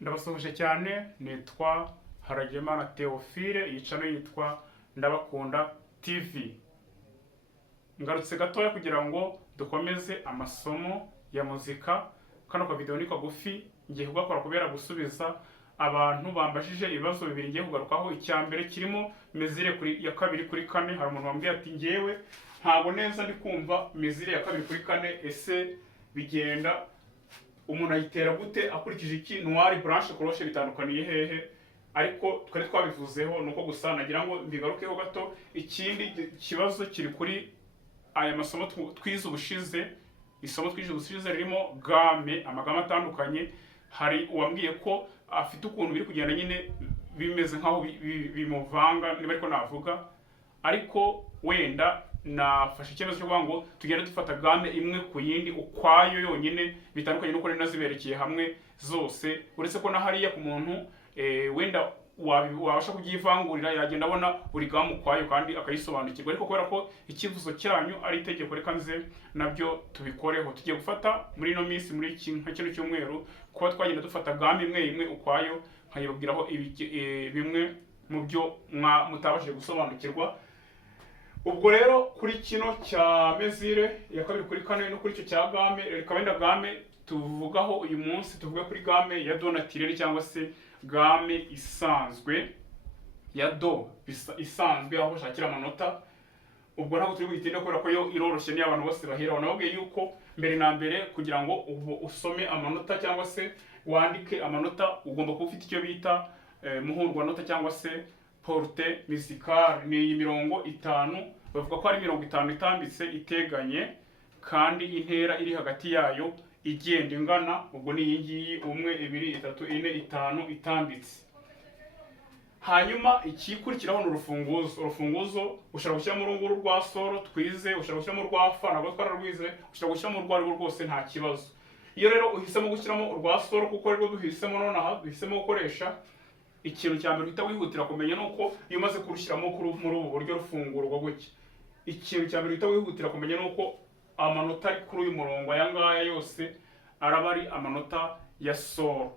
Ndabasuhuje cyane, nitwa Haragimana Theophile, iyi channel yitwa Ndabakunda TV. Ngarutse gatoya kugira ngo dukomeze amasomo ya muzika. Kano ka video ni kagufi, ngiye kugakora kubera gusubiza abantu bambajije ibibazo bibiri ngiye kugarukaho. Icyambere kirimo mezire kuri ya kabiri kuri kane. Hari umuntu wambwiye ati ngewe ntago neza ndi kumva mezire ya kabiri kuri kane, ese bigenda umuntu ayitera gute akurikije iki? Noir blanche cloche bitandukaniye hehe? Ariko twari twabivuzeho nuko gusa nagira ngo mbigarukeho gato. Ikindi kibazo kiri kuri aya masomo twize ubushize. Isomo twize ubushize ririmo game, amagama atandukanye. Hari uwambwiye ko afite ukuntu biri kugenda nyine bimeze nkaho bimuvanga, niba ariko navuga. Ariko wenda nafashe icyemezo cyo kuvuga ngo tugende dufata game imwe ku yindi ukwayo yonyine, bitandukanye nuko rero naziberekeye hamwe zose. Uretse ko na hariya ku muntu wenda wabasha kubyivangurira, yagenda abona buri game ukwayo kandi akayisobanukirwa. Ariko kubera ko ikivuzo cyanyu ari itegeko, reka nze nabyo tubikoreho. Tugiye gufata muri ino minsi, muri iki nka kino cyumweru, kuba twagenda dufata game imwe imwe ukwayo, nkayibabwiraho bimwe mu byo mutabashije gusobanukirwa. Ubwo rero kuri kino cya mezire ya kabiri kuri kane no kuri icyo cya game, reka wenda game tuvugaho uyu munsi tuvuge kuri game ya do naturel cyangwa se game isanzwe ya do isanzwe aho ushakira amanota. Ubwo ntabwo turi bugitinde kubera ko yo iroroshye, ni abantu bose bahera. Nababwiye yuko mbere na mbere kugira ngo usome amanota cyangwa se wandike amanota ugomba kuba ufite icyo bita muhundwanota cyangwa se porte musicale. Ni iyi mirongo itanu, bavuga ko ari mirongo itanu itambitse iteganye kandi intera iri hagati yayo igenda ingana. Ubwo ni iyi ngiyi, 1 2 3 4 5 itambitse. Hanyuma ikikurikiraho ni urufunguzo. Urufunguzo ushobora gushyiramo urunguru rwa solo twize, ushobora gushyiramo urwa fa nabwo twararwize, ushobora gushyiramo urwo ari rwo rwose nta kibazo. Iyo rero uhisemo gushyiramo urwa solo kuko rero duhisemo nonaha, duhisemo gukoresha, ikintu cya mbere uhita wihutira kumenya nuko iyo umaze kurushyiramo muri ubu buryo rufungurwa gutya, ikintu cya mbere uhita wihutira kumenya nuko amanota ari kuri uyu murongo aya ngaya yose araba ari amanota ya solo.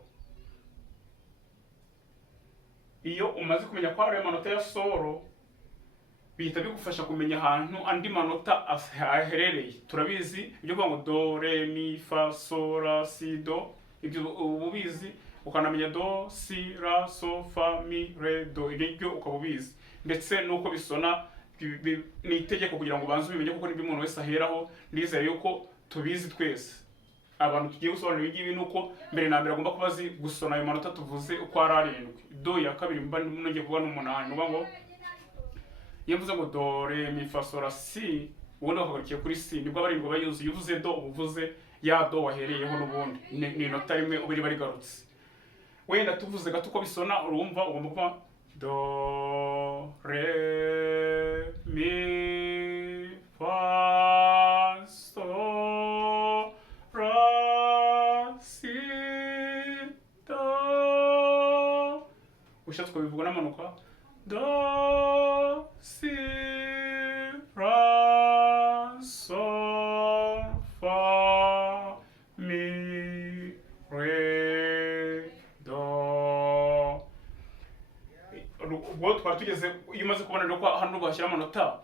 Iyo umaze kumenya ko ari amanota ya solo, bihita bigufasha kumenya ahantu andi manota aherereye. Turabizi ibyo kuvuga ngo do re mi fa sol la si do, ibyo ububizi ukanamenya do si la so fa mi re do, ibyo ukaba ubizi. Ndetse nuko bisona ni itegeko kugira ngo ubanze ubimenye kuko nibyo umuntu wese aheraho. Ndizera yuko tubizi twese. Abantu tugiye gusobanura ibi ngibi nuko mbere na mbere agomba kuba azi gusona ayo manota tuvuze uko ari arindwi. Do ya kabiri mba nongeye kuvuga n'umunani, nuvuga ngo iyo mvuze ngo do re mi fa sol la si, ubundi bakagarukiye kuri si, nibwo abarindwi bayuzuye. Iyo uvuze do uvuze ya do wahereyeho, n'ubundi ni inota rimwe uba riba rigarutse. Wenda tuvuze gato uko bisona, urumva ugomba kuba do re mi fa sol la si do. Ushatse kubivuga n'amanuka do si la sol fa mi re do. Ubwo twari tugeze, iyo umaze kubona rero ko hano bashyira amanota,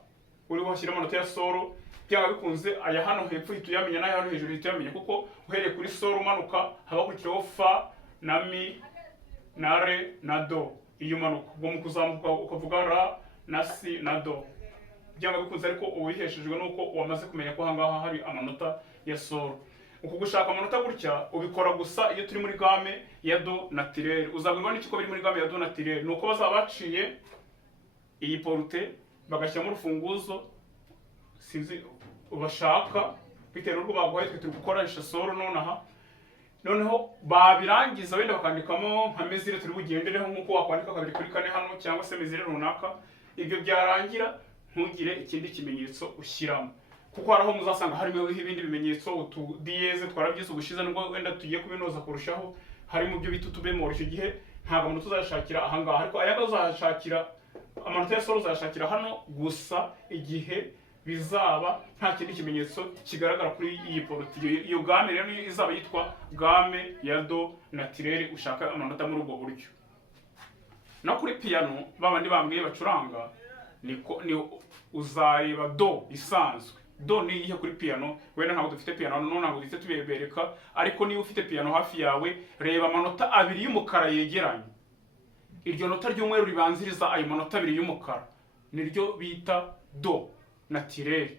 uri bashyira amanota ya solo, byaba bikunze aya hano hepfo uhita uyamenya n'aya hano hejuru uhita uyamenya, kuko uhereye kuri solo umanuka haba hakurikiraho fa na mi na re na do. Iyo umanuka ubwo mu kuzamuka ukavuga ra na si na do. Byaba bikunze ariko uwiheshejwe nuko wamaze kumenya ko ahangaha hari amanota ya solo. Uku gushaka amanota gutya ubikora gusa iyo turi muri game ya do naturel. Uzabwirwa n'iki ko biri muri game ya do naturel? Nuko bazaba baciye iyi porte bagashyiramo urufunguzo, sinzi ubashaka bitewe n'urwo baguhaye. Twe turi gukoresha solo nonaha, noneho babirangiza wenda bakandikamo nka mezire turi bugendereho, nk'uko wakwandika kabiri kuri kane hano cyangwa se mezire runaka. Ibyo byarangira ntugire ikindi kimenyetso ushyiramo, kuko hari aho muzasanga harimo ibindi bimenyetso, utu diyeze twarabyize ubushize, nubwo wenda tugiye kubinoza kurushaho. Harimo ibyo bita utubemoro. Icyo gihe ntabwo amanota uzayashakira ahangaha, ariko aya uzayashakira, amanota ya solo uzayashakira hano gusa igihe bizaba nta kindi kimenyetso kigaragara kuri iyi poroti. Iyo game rero niyo izaba yitwa game ya do naturel ushaka amanota muri ubwo buryo. No kuri piano babandi bambwiye bacuranga ni uzareba do isanzwe. Do ni ihe kuri piano, wenda ntabwo dufite piano no ntabwo dufite tubebereka, ariko niba ufite piano hafi yawe reba amanota abiri y'umukara yegeranye. Iryo nota ry'umweru ribanziriza ayo manota abiri y'umukara niryo bita do naturel.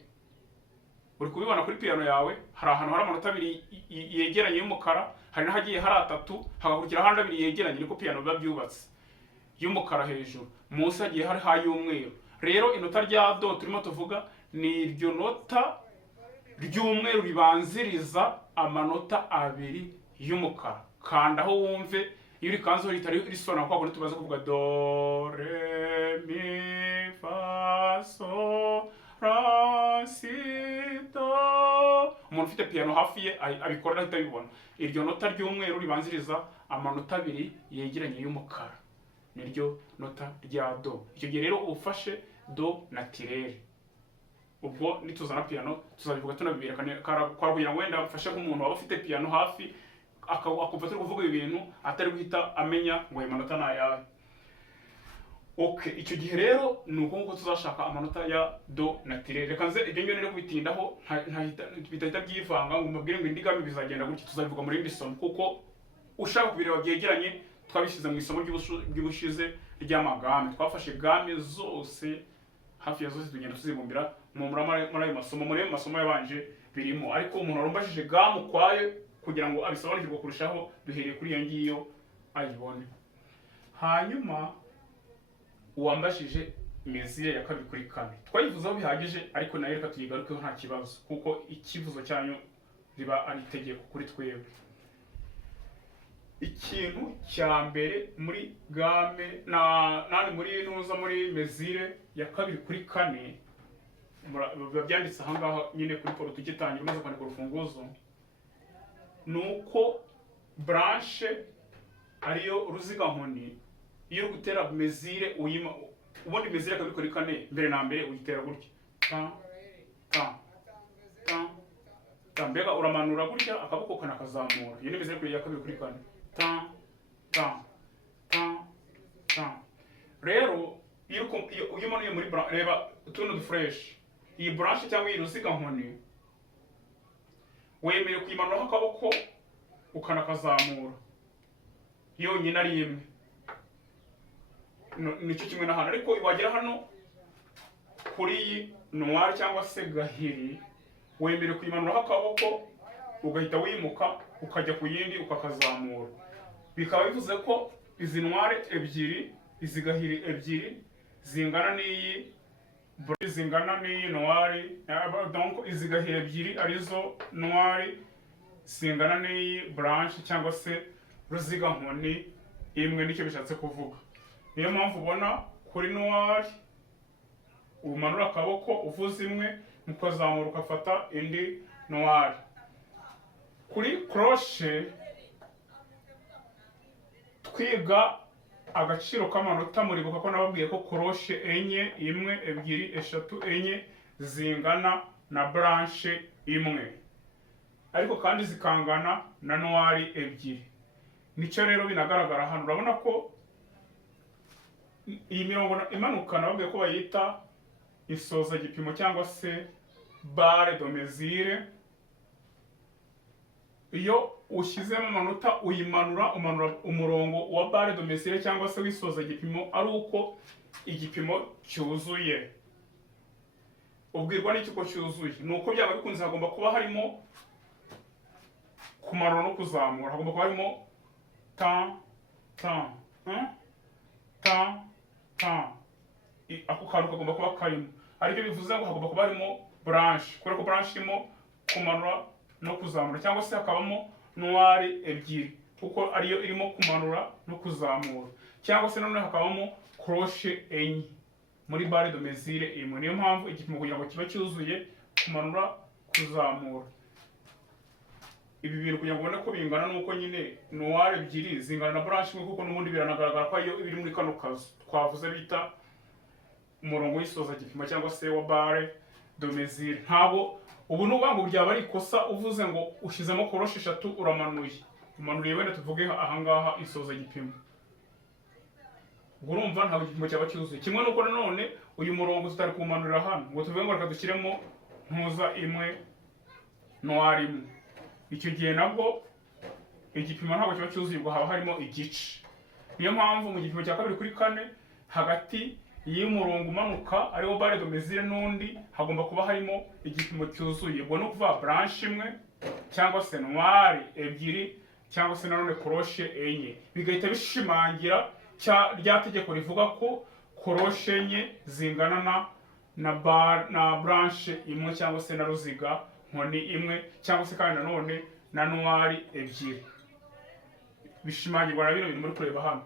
Uri kubibona kuri piano yawe, hari ahantu hari amanota abiri yegeranye y'umukara, hari n'ahagiye hari atatu, hagakurikira ahandi abiri yegeranye, niko piano biba byubatse y'umukara hejuru, munsi hagiye hari hay'umweru. Rero inota rya do turimo tuvuga ni iryo nota ry'umweru ribanziriza amanota abiri y'umukara. Kandaho wumve iyo rikanzeho ritari risona kwa kundi tubaza kuvuga do re mi fa so la si do. Umuntu ufite piano hafi ye abikora ahita abibona. Iryo nota ry'umweru ribanziriza amanota abiri yegeranye y'umukara niryo nota rya do. Icyo gihe rero ufashe do naturel, ubwo nituzana piano tuzabivuga tunabiberekane kwa kugira ngo wenda mfashe nk'umuntu waba ufite piano hafi akumva turi kuvuga ibintu atari guhita amenya ngo ayo manota ni ayahe. Okay, icyo gihe rero ni uko nguko tuzashaka amanota ya do naturel. Reka nze ibyo ngibyo rero kubitindaho bitahita byivanga ngo mubwire ngo indi game bizagenda gutya, tuzabivuga muri indi somo, kuko ushaka kubireba byegeranye twabishyize mu isomo ry'ubushize ry'amagame. Twafashe game zose hafi ya zose tugenda tuzibumbira muri ayo masomo. Muri ayo masomo yabanje birimo, ariko umuntu warumbajije game ukwayo kugira ngo abisobanukirwe kurushaho, duhereye kuri iyo ngiyo ayibone. Hanyuma uwambajije mesure ya kabiri kuri kane twayivuzeho bihagije, ariko nayo reka tuyigarukeho nta kibazo, kuko ikivuzo cyanyu riba ari itegeko kuri twebwe. Ikintu cya mbere muri game nani muri nuza muri mesure ya kabiri kuri kane biba byanditse aha ngaha nyine kuri poro tugitangira umaze kwandika urufunguzo, nuko branche ariyo uruziga nkoni iyo uri gutera mesure ubundi mesure ya kabiri kuri kane mbere na mbere uyitera gutya ta ta ta ta, mbega uramanura gutya akaboko kanakazamura. Iyo ni mesure ya kabiri kuri kane ta ta ta ta. Rero iyo umanuye muri reba utuntu dufresh, iyi branche cyangwa iyi ruziga nkoni wemeye kuyimanuraho akaboko ukanakazamura yonyine ari imwe, nicyo kimwe na hano. Ariko wagera hano kuri iyi noir cyangwa se gahiri, wemere kuyimanuraho akaboko ugahita wimuka ukajya ku yindi ukakazamura. Bikaba bivuze ko izi noir ebyiri, izi gahiri ebyiri zingana n'iyi noir, donc izi gahiri ebyiri arizo noir zingana n'iyi branche cyangwa se ruziga nkoni imwe, nicyo bishatse kuvuga. Niyo mpamvu ubona kuri noir umanura akaboko uvuza imwe, mukazamura ukafata indi noir. Kuri crochet twiga agaciro k'amanota, muribuka ko nababwiye ko crochet enye, imwe, ebyiri, eshatu, enye zingana na branche imwe, ariko kandi zikangana na noir ebyiri. Nicyo rero binagaragara hano. Urabona ko iyi mirongo imanuka nababwiye ko bayita isoza gipimo cyangwa se barre de mesure. Iyo ushyizemo amanota uyimanura umurongo wa barre de mesure cyangwa se wisoza gipimo ari uko igipimo cyuzuye. Ubwirwa n'iki ko cyuzuye? Nuko byaba bikunze hagomba kuba harimo kumanura no kuzamura, hagomba kuba harimo ta ta ta ta, ako kantu kagomba kuba karimo. Aribyo bivuze ngo hagomba kuba harimo branche, kubera ko branche irimo kumanura no kuzamura, cyangwa se hakabamo noir ebyiri kuko ariyo irimo kumanura no kuzamura, cyangwa se none hakabamo crochet enye muri barre de mesure imwe. Niyo mpamvu igipimo kugira ngo kiba cyuzuye kumanura kuzamura. Ibi bintu kugira ngo ubone ko bingana nuko nyine noir ebyiri zingana na branche imwe, kuko n'ubundi biranagaragara ko iyo biri muri kano kazu twavuze bita umurongo w'isoza gipimo cyangwa se wa barre do mesure. Ntabwo ubu n'uvuga ngo byaba ari ikosa uvuze ngo ushyizemo koroshe 3 uramanuye. Umanuriye wenda tuvuge ahangaha isoza gipimo. Urumva ntabwo igipimo cyaba cyuzuye. Kimwe nuko nanone uyu murongo tutari kumanurira hano ngo tuvuge ngo reka dushyiremo ntuza imwe noir imwe. Icyo gihe nabwo igipimo ntabwo kiba cyuzuye, ubwo haba harimo igice. Niyo mpamvu mu gipimo cya 2 kuri 4 hagati y'umurongo umanuka ariwo barre de mesure n'undi hagomba kuba harimo igipimo cyuzuye. Ubwo no kuva branche imwe cyangwa se noir ebyiri cyangwa se nanone koroshe enye, bigahita bishimangira rya tegeko rivuga ko koroshe enye zingana na branche imwe cyangwa se na ruziga nkoni imwe cyangwa se kandi nanone na noir ebyiri. Bishimangirwa na bino bintu muri kureba hano.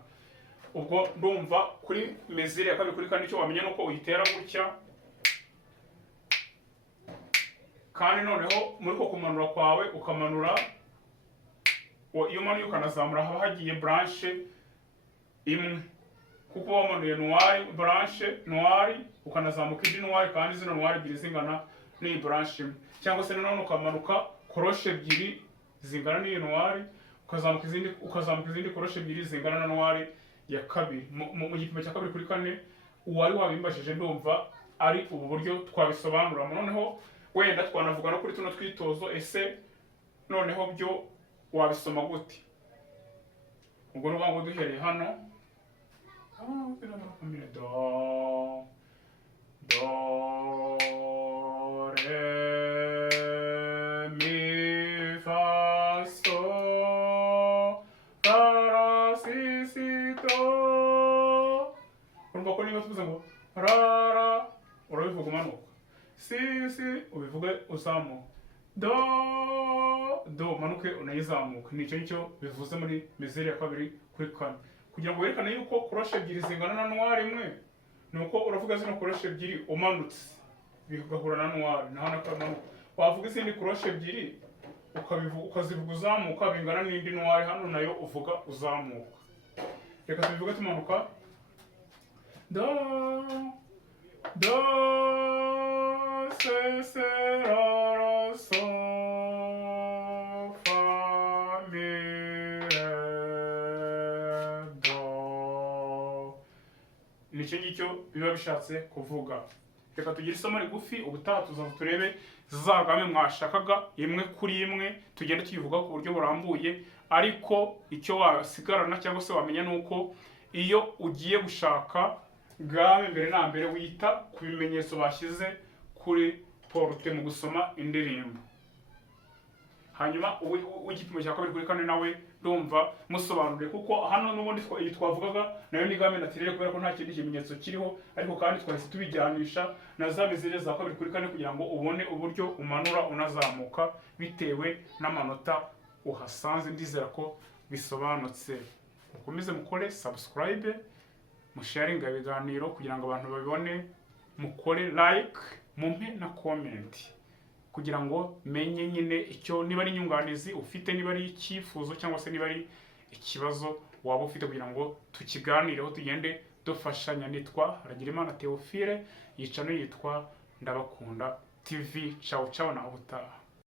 Ubwo ndumva kuri mesure ya 2 kuri 4 icyo wamenya nuko uyitera gutya, kandi noneho muri ko kumanura kwawe ukamanura iyo manuye ukanazamura haba hagiye branche imwe, kuko wamanuye noir branche noir ukanazamuka indi noir, kandi zino noir ebyiri zingana n'iyi branche imwe. Cyangwa se nanone ukamanuka koroshe ebyiri zingana n'iyi noir ukazamuka izindi koroshe ebyiri zingana na noir ya kabiri. Mu gipimo cya 2 kuri 4 uwari wabimbashije ndumva ari ubu buryo twabisobanuramo. Noneho wenda twanavuga no kuri tuno twitozo, ese noneho byo wabisoma gute? Ubwo nuvuga ngo duhereye hano do re mi fa so la si si do. Urumva ko niba tuvuze ngo ra urabivuga umanuka, si si ubivuge uzamuka, do manuke unayizamuka. Nicyo nicyo bivuze muri mesure ya 2 kuri 4, kugira ngo werekane yuko koroshe ebyiri zingana na noir imwe. Nuko uravuga zino koroshe ebyiri umanutse bigahura na noir naho nakamanuka. Wavuga izindi koroshe ebyiri ukazivuga uzamuka bingana n'indi noir, hano nayo uvuga uzamuka. Reka tubivuge tumanuka: do se se ra so fa mi re do. Nicyo ngicyo biba bishatse kuvuga. Reka tugire isomo rigufi, ubutaha tuzaza turebe za game mwashakaga imwe kuri imwe, tugenda tuyivuga ku buryo burambuye. Ariko icyo wasigarana cyangwa se wamenya nuko iyo ugiye gushaka game mbere na mbere wita ku bimenyetso bashyize kuri porte mu gusoma indirimbo. Hanyuma w'igipimo cya 2 kuri 4 nawe ndumva musobanurire, kuko hano n'ubundi twavugaga nayo ni game naturelle kubera ko nta kindi kimenyetso kiriho, ariko kandi twahise tubijyanisha na za mesure za 2 kuri 4 kugira ngo ubone uburyo umanura unazamuka bitewe n'amanota uhasanze. Ndizera ko bisobanutse. Mukomeze mukore subscribe, musharinga ibiganiro kugira ngo abantu babibone, mukore like, mumpe na comment kugira ngo menye nyine icyo niba ari inyunganizi ufite, niba ari icyifuzo cyangwa se niba ari ikibazo waba ufite, kugira ngo tukiganireho tugende dufashanya. Nitwa Haragirimana Theophile, yicano yitwa Ndabakunda TV. Ciao ciao na ubutaha.